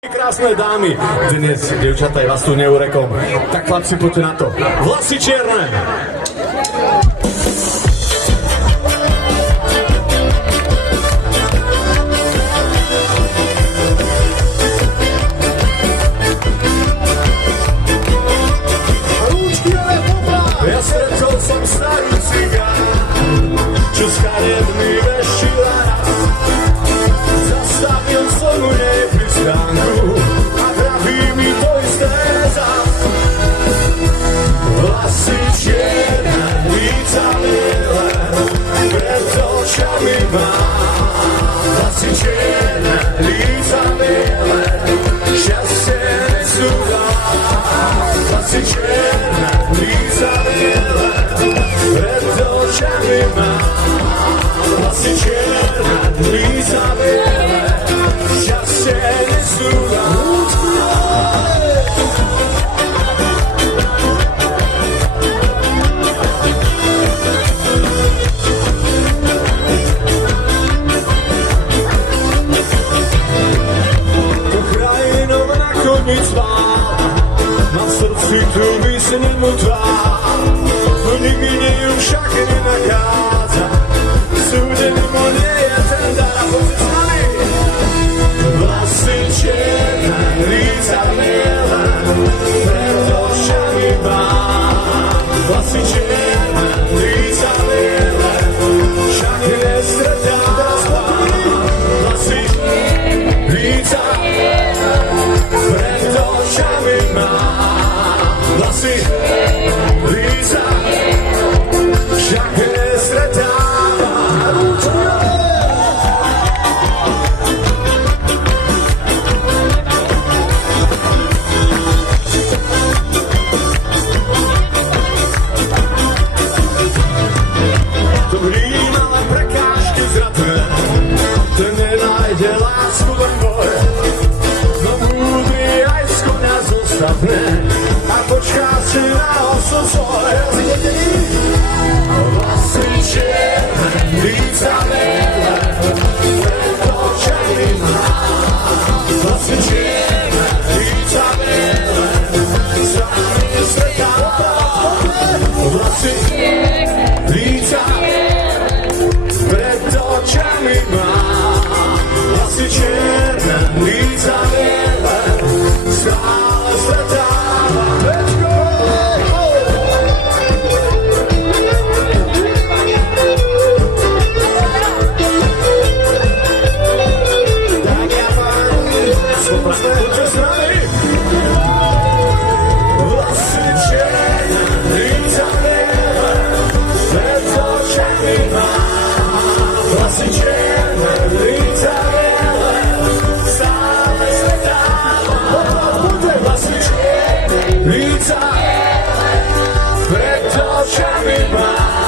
Krásne dámy, dnes dievčatá vás tu neurekom, tak chlapci, poďte na to. Vlasy čierne! Ja stretol som starú cigár, čo z kariet mi vešila raz. Zastavil som u nej pri stánku a praví mi to isté zas. Vlasy čierne, líca biele, pred očami mám. Vlasy čierne, líca biele, šťastie nesúda. Vlasy čierne, líca biele, pred očami mám. Vlasy čierne, líca biele, šťastie nesúda. Krajinou nakoniec vám, na srdci tu vysne mu tvár. No nikdy ju však nenachádza, súdený mu nie je ten dar. A poďte s nami. Vlasy čierne, líca biele, pred očami mám. Vlasy čierne, líca biele, však nestretávam. Vlasy líca pred očami mám. Vlasy líca, však nestretávam. Dobrý mala prekážky zradné, ten nenájde lásku len boj. No múdry aj z koňa zostane a počká si na osud svoj. Vlasy čierne, líca biele, pred očami mám. Vlasy čierne, líca biele, sa nestretávam. Vlasy líca pred očami mám. Vlasy čierne, líca biele, stále stretávam. Let's go! Tak ja pán, poďte s nami. Vlasy čierne, líca biele, pred očami mám. Vlasy čierne, líca biele, stále stretávam. Vlasy čierne, líca, pred očami mám.